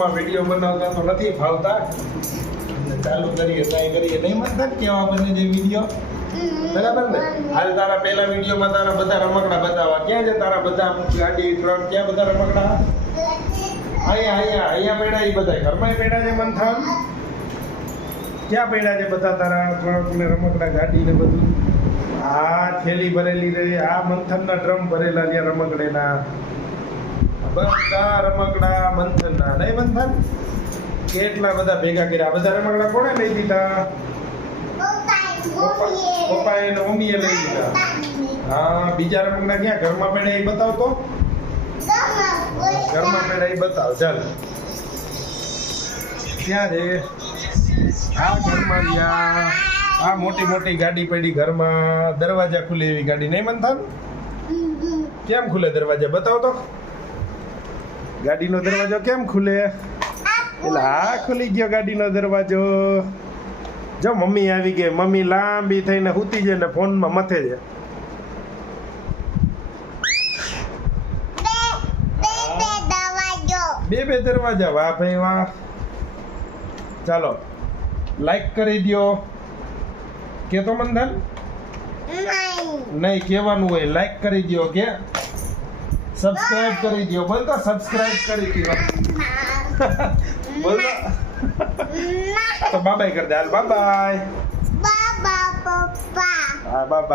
માં વિડીયો બનાવતા તો નથી ફાવતા. ચાલુ કરીએ, ટ્રાય કરીએ. નહીં મતલબ કેવા બને છે વિડીયો, બરાબર ને? હાલ તારા પહેલા વિડીયોમાં તારા બધા રમકડા બતાવવા. ક્યાં છે તારા બધા ગાડી ટ્રક? ક્યાં બધા રમકડા? અહીંયા પડ્યા. એ બધા ઘરમાં પડ્યા છે મંથન? ક્યાં પડ્યા છે બધા તારા ટ્રક ને રમકડા, ગાડી ને બધું? આ થેલી ભરેલી રહી. આ મંથનના ડ્રમ ભરેલા છે રમકડેના. બધા રમકડા મંથનના. નહીં મંથન? કેટલા બધા ભેગા કર્યા. બધા રમકડા કોણે લઈ દીધા? પપ્પાએ ને મમ્મીએ લઈ દીધા. હા, બીજા રમકડા ક્યાં ઘરમાં પડ્યા એ બતાવ તો. ઘરમાં પડ્યા એ બતાવ. ચાલ, ક્યાં છે? આ ઘરમાં ગયા. આ મોટી મોટી ગાડી પડી ઘરમાં. દરવાજા ખુલે એવી ગાડી. નહીં મંથન? કેમ ખુલે દરવાજા? બતાવ તો. ગાડીનો દરવાજો કેમ ખુલે? એટલે હા, ખુલી ગયો ગાડીનો દરવાજો. જો મમ્મી આવી ગઈ. મમ્મી લાંબી થઈને સૂતી છે ને ફોનમાં મથે છે. બે દરવાજા. વાહ ભાઈ વાહ. ચાલો, લાઈક કરી દો. કે તો મંથન? નહીં કહેવાનું હોય. લાઈક કરી દો કે સબસ્ક્રાઇબ કરી દો. બોલ તો, સબસ્ક્રાઇબ કરી દો. બોલ તો બાય બાય કરી દે. હાલ બાય બાય. હા બાય.